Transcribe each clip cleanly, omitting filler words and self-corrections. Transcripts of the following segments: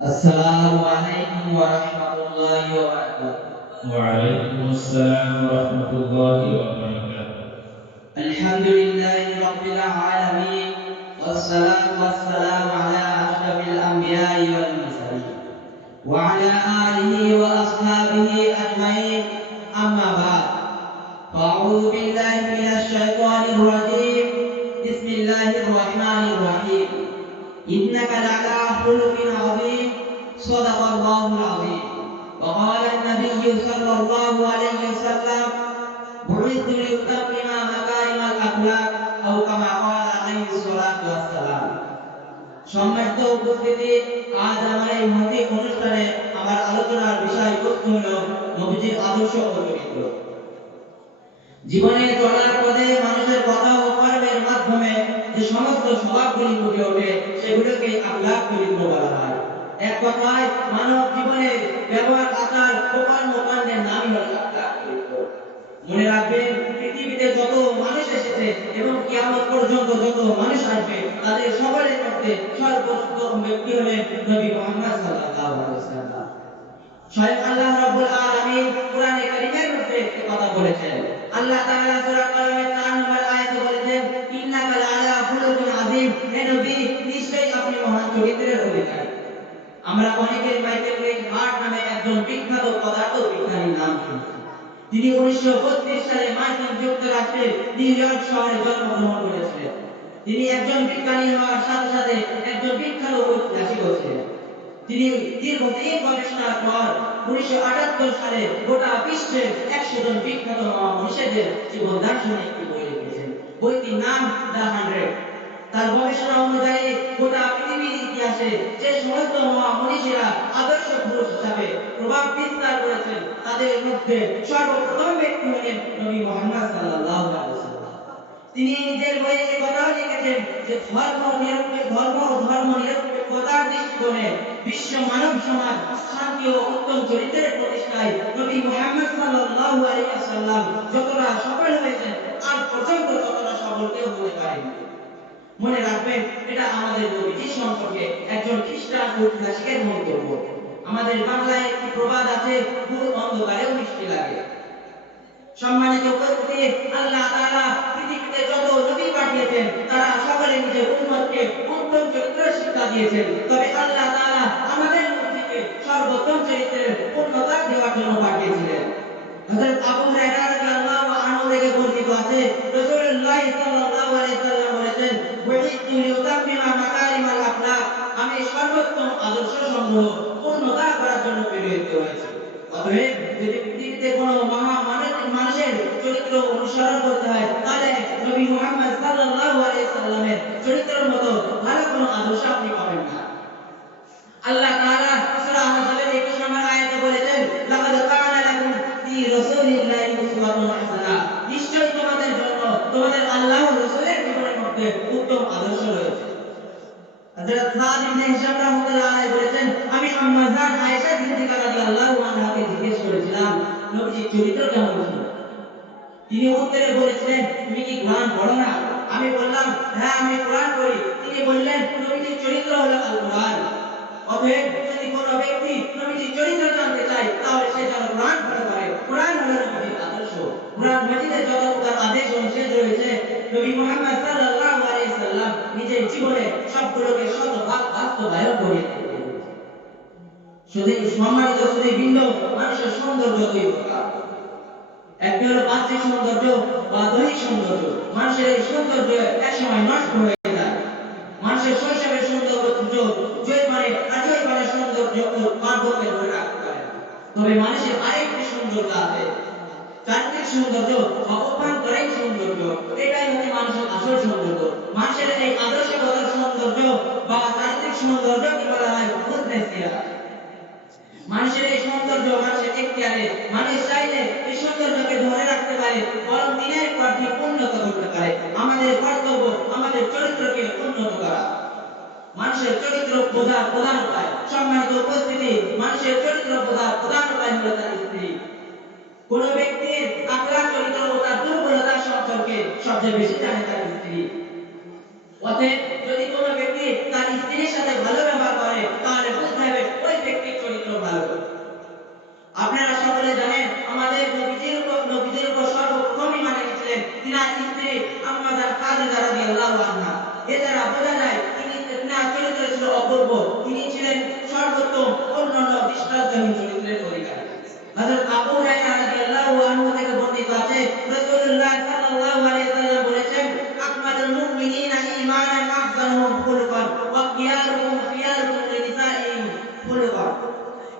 السلام عليكم ورحمة الله وبركاته. وعليكم السلام ورحمة الله وبركاته. الحمد لله رب العالمين، والصلاة والسلام على أشرف الأنبياء والمرسلين وعلى آله وأصحابه أجمعين. أما بعد، فأعوذ بالله من الشيطان الرجيم. بسم الله الرحمن الرحيم. إنك لعلى خلق عظيم. صدق الله العظيم. وقال النبي صلى الله عليه وسلم: بعثت لأتمم مكارم الأخلاق، أو كما قال عليه الصلاة والسلام. সম্মানিত উপস্থিতি, আজ আমার এই মৌখিক অনুষ্ঠানে আমার আলোচনার বিষয়বস্তু হল নবীজির আদর্শ ও চরিত্র। জীবনে চলার পথে মানুষের কথা ও কর্মের মাধ্যমে যে সমস্ত স্বভাবগুলি ফুটে ওঠে সেগুলোকে আখলাক চরিত্র বলা হয়। এক কথায় মানব জীবনের ব্যবহার, আচার ও কর্মকাণ্ডের নামই হল আখলাক চরিত্র। মনে রাখবেন, পৃথিবীতে যত মানুষ এসেছে এবং কিয়ামত পর্যন্ত যত মানুষ আসবে তাদের সকলের মধ্যে সর্বোত্তম ব্যক্তি হলেন নবী মুহাম্মদ সাল্লাল্লাহু আলাইহি ওয়াসাল্লাম। স্বয়ং আল্লাহ রাব্বুল আলামিন কোরআনে কারীমের মধ্যে একটি কথা বলেছেন। আল্লাহ তাআলা সূরা কালামের 4 নম্বর আয়াতে বলেছেন, ইন্নাকা লাআলা খুলুকিন আযীম। হে নবী, নিশ্চয়ই আপনি মহান চরিত্রের অধিকারী। আমরা অনেকেই মাইকেল হার্ট নামে একজন বিখ্যাত পদার্থবিজ্ঞানীর নাম শুনেছি। তিনি 1932 সালে মার্কিন যুক্তরাষ্ট্রের নিউ ইয়র্ক শহরে জন্মগ্রহণ করেছিলেন। তিনি একজন বিজ্ঞানী হওয়ার সাথে সাথে একজন বিখ্যাত ঐতিহাসিকও ছিলেন। তিনি দীর্ঘদিন গবেষণার পর 1978 সালে গোটা বিশ্বের 100 জন বিখ্যাত মহামনীষীদের জীবন দর্শনে একটি বই লিখেছেন। বইটির নাম দ্য 100। তার গবেষণা অনুযায়ী গোটা পৃথিবীর ইতিহাসে যে সমস্ত মহামনীষীরা আদর্শ পুরুষ হিসাবে প্রভাব বিস্তার করেছেন তাদের মধ্যে সর্বপ্রথম ব্যক্তি হলেন নবী মুহাম্মদ সাল্লাল্লাহু আলাইহি ওয়াসাল্লাম। তিনি নিজের বইয়ে এই কথাও লিখেছেন যে ধর্ম ও ধর্ম নিরপেক্ষতার দৃষ্টিকোণে বিশ্ব মানব সমাজ শান্তি ও উত্তম চরিত্রের প্রতিষ্ঠায় নবী মুহাম্মদ সাল্লাল্লাহু আলাইহি ওয়াসাল্লাম যতটা সফল হয়েছেন আর পর্যন্ত ততটা সফল কেউ হতে পারেনি। মনে রাখবেন, এটা আমাদের নবীজি সম্পর্কে একজন খ্রিস্টান ঐতিহাসিকের মন্তব্য। আমাদের বাংলায় একটি প্রবাদ আছে, ঘোর অন্ধকারেও মিষ্টি লাগে। সম্মানিত উপস্থিতি, আল্লাহ তাআলা পৃথিবীতে যত নবী পাঠিয়েছেন তারা সকলে নিজের উম্মতকে উত্তম চরিত্রের শিক্ষা দিয়েছেন। তবে আল্লাহ তাআলা আমাদের নবীকে সর্বোত্তম চরিত্রের পূর্ণতা দেওয়ার জন্য পাঠিয়েছিলেন। হযরত আবু হুরায়রা রাদিয়াল্লাহু আনহু থেকে বর্ণিত আছে, রাসূলুল্লাহ সাল্লাল্লাহু আলাইহি ওয়াসাল্লাম বলেছেন, বুইতু লিউতাম্মিমা মাকারিমাল আখলাক। আমি সর্বোত্তম আদর্শ সমূহ পূর্ণতা করার জন্য প্রেরিত হয়েছি। অতএব যদি পৃথিবীতে কোনো মানুষের চরিত্র অনুসরণ করতে হয় তাহলে নবী মুহাম্মদ সাল্লাল্লাহু আলাইহি সাল্লামের চরিত্রের মতো ভালো কোনো আদর্শ আপনি পাবেন না। আল্লাহ তাআলা সূরা আন-নাহলের 21 নম্বর আয়াতে বলেছেন, লাকাদ কানা লাকুম ফি রাসূলিল্লাহি উসওয়াতুন হাসানাহ। নিশ্চয়ই তোমাদের জন্য তোমাদের আল্লাহ ও রাসূলের জীবনের মধ্যে উত্তম আদর্শ রয়েছে। হযরত সাদ ইবনে হিশাম রাহমাতুল্লাহ আলাইহি বলেছেন, আমি আম্মা জান আয়েশা সিদ্দিকা রাদিয়াল্লাহু আনহাকে জিজ্ঞেস করেছিলাম, নবীজির চরিত্র কেমন ছিল? তিনি উত্তরে বলেছিলেন, তুমি কি কোরআন পড়ো না? আমি বললাম, হ্যাঁ, আমি কোরআন পড়ি। তিনি বললেন, নবীজির চরিত্র হলো আল কোরআন। অতএব যদি কোনো ব্যক্তি নবীজির চরিত্র জানতে চায় তাহলে সে যেন কোরআন পড়তে পারে। কোরআন হলো নবীজির আদর্শ। কোরআন মাজিদে যত প্রকার আদেশ ও নিষেধ রয়েছে নবী মুহাম্মদ সাল্লাল্লাহু আলাইহি সাল্লাম নিজের জীবনে সবগুলোকে শতভাগ বাস্তবায়ন করে দিয়েছেন। শুধু সম্মানিত সুধীবৃন্দ, মানুষের সৌন্দর্য দুই প্রকার। একটি হলো বাহ্যিক সৌন্দর্য বা দৈহিক সৌন্দর্য। মানুষের এই সৌন্দর্য একসময় নষ্ট হয়ে যায়। মানুষের শৈশবের সৌন্দর্য জৈবনে আর জৈবনের সৌন্দর্য বার্ধক্যে ধরে রাখতে পারে না। তবে মানুষের আরেকটি সৌন্দর্য আছে, চারিত্রিক সৌন্দর্য বা অভ্যন্তরীণ সৌন্দর্য। এটাই হচ্ছে মানুষের আসল সৌন্দর্য। মানুষের এই আদর্শগত সৌন্দর্য বা চারিত্রিক সৌন্দর্যকে বলা হয় হুসনে সিয়ারা। মানুষের এই সৌন্দর্য মানুষের এখতিয়ারে, মানুষ চাইলে এই সৌন্দর্যকে ধরে রাখতে পারে, বরং দিনের পর দিন উন্নত করতে পারে। আমাদের কর্তব্য আমাদের চরিত্রকে উন্নত করা। মানুষের চরিত্র বোঝার প্রধান উপায়, সম্মানিত উপস্থিতি, মানুষের চরিত্র বোঝার প্রধান উপায় হলো তার স্ত্রী। কোন ব্যক্তির আখলাক চরিত্র ও তার দুর্বলতা সম্পর্কে সবচেয়ে বেশি জানে তার স্ত্রী। অতএব যদি কোনো ব্যক্তি তার স্ত্রীর সাথে ভালো ব্যবহার করে তাহলে বুঝতে হবে মূল্যবান।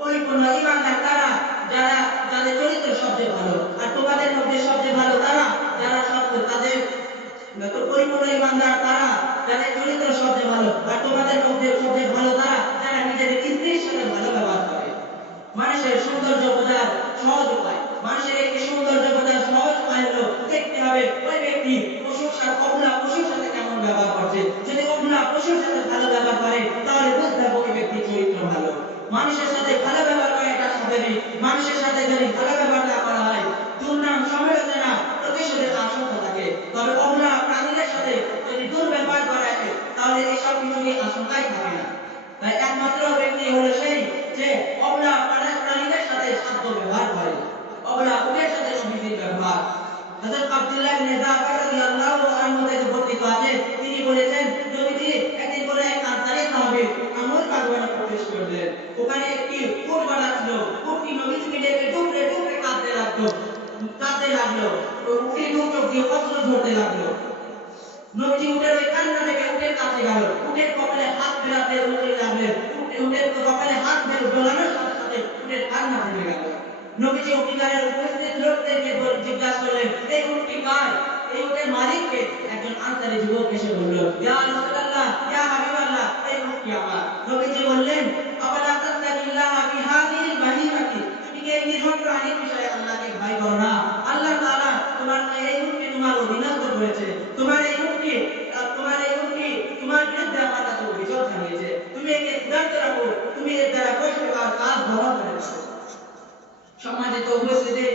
পরিপূর্ণ ঈমানদার তারা যারা যাদের চরিত্র সবচেয়ে ভালো, আর তোমাদের মধ্যে সবচেয়ে ভালো তারা যারা তাদের পরিপূর্ণ ঈমানদার তারা যাদের চরিত্র সবচেয়ে ভালো, আর তোমাদের মধ্যে সবচেয়ে ভালো তারা যারা নিজেদের স্ত্রীর সাথে ভালো ব্যবহার করে। মানুষের সৌন্দর্য বোঝার সহজ উপায়, মানুষের একটি সৌন্দর্য বোঝার সহজ উপায় হলো দেখতে হবে ওই ব্যক্তি অবলা পশুর সাথে কেমন ব্যবহার করছে। যদি অবলা পশুর সাথে ভালো ব্যবহার করে তাহলে বুঝতে হবে ওই ব্যক্তির চরিত্র ভালো। মানুষের সাথে ভালো ব্যবহার করে এটা স্বাভাবিক, মানুষের সাথে যদি ভালো ব্যবহার না করা হয় দুর্নাম সমালোচনা প্রতিশোধের আশঙ্কা থাকে। তবে অবলা প্রাণীদের সাথে যদি দুর্ব্যবহার করা হয় তাহলে এসব কিছু নিয়ে আশঙ্কাই থাকে না। তাই একমাত্র ব্যক্তি হলো সেই যে অবলা প্রাণীদের সাথে শান্ত ব্যবহার করে। অবলা উটের সাথে নবীজির ব্যবহার। হযরত আব্দুল্লাহ ইবনে জাফর রাদিয়াল্লাহু আনহু থেকে বর্ণিত আছে, তিনি বলেছেন নবীজি একদিন করে এক আনসারী সাহাবী আমর বাগানে প্রবেশ করলেন। ওখানে একটি উট বাঁধা ছিল। উটটি নবীজিকে দেখে টুকরে টুকরে কাঁদতে লাগলো। উটটি দু চোখ দিয়ে অশ্রু ঝরতে লাগলো। নবীজি উটের ওই কান্না দেখে উটের কাছে গেল, উটের কপালে হাত ফেরাতে লাগলেন। উটের কপালে হাত বোলানোর সাথে সাথে উটের কান্না থেমে গেল। নবীজি অধিকারের উপস্থিত লোকদেরকে জিজ্ঞাসা করলেন, এই উটটি কার? এই উটের মালিককে? একজন আনসারী যুবক এসে বলল, ইয়া রাসূলুল্লাহ, ইয়া হাবিবাল্লাহ, এই উটটি আমার। নবীজি বললেন, আফালা তাত্তাকিল্লাহ বিহাদিল বাহিমাতি, তুমি কি এই নির্মম প্রাণীর বিষয়ে আল্লাহকে ভয় করো না? আল্লাহ তাআলা তোমার এই উটটি তোমার অধীনস্থ করেছে। তোমার এই উটটি তোমার বিরুদ্ধে আমার কাছে অভিযোগ জানিয়েছে। তুমি একে ক্ষুধার্ত রাখো, তুমি এর দ্বারা কষ্ট আর কাজ বহন করে রাখো। সম্মানিত উপস্থিতি,